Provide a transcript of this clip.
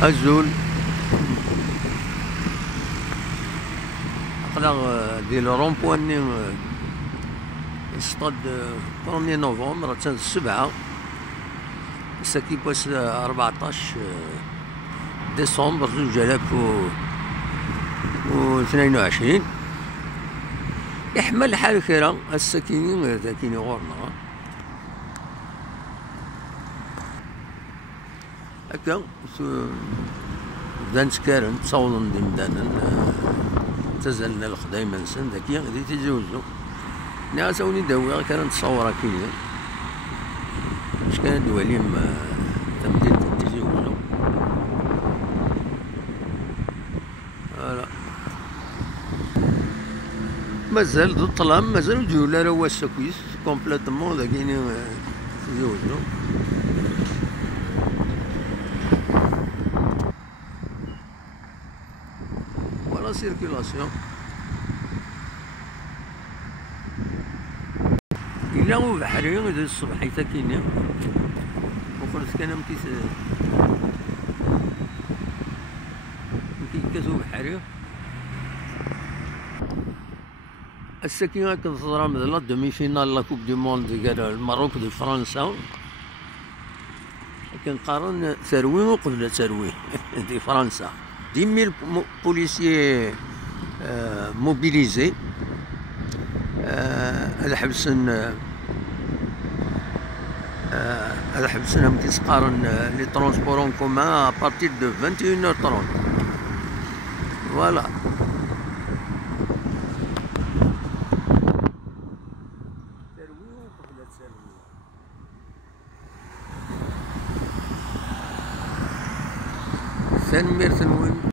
أزول أقلع ديال رومبواني ستاد 1 نوفمبر حتى 7 ساكي باس 14 ديسمبر 2022 يحمل الحال خيرا الساكنين ذاكيني غورنا هكا بدان تكارن تصاوضن دي مدانا تزلنا الخدايما نسن ذاكيا غادي تيزوزو ناس وني داوي كان نتصور كينيا اش كان دواليم تمديد تيزوزو فوالا مازال ذو الظلام مازال الجولة راه واسا كويس كومبليتومون ذاكيني تيزوزو ولا سيركيلاسيون إلا هو بحري غادي الصبح حيت كاينين وخرجت كان كيكاسو بحري الساكنة كتهضر مثلا دومي فينال لا كوب دي موند ديال المغرب ديال فرنسا كنقارن ثروي وقبل ثروي دي فرنسا 10,000 بوليسيي موبيليزي الحبسن الحبسن كيتقارن لي ترونسبور اون كومان ابارتير دو 21h30 فوالا ثاني ميرث المهم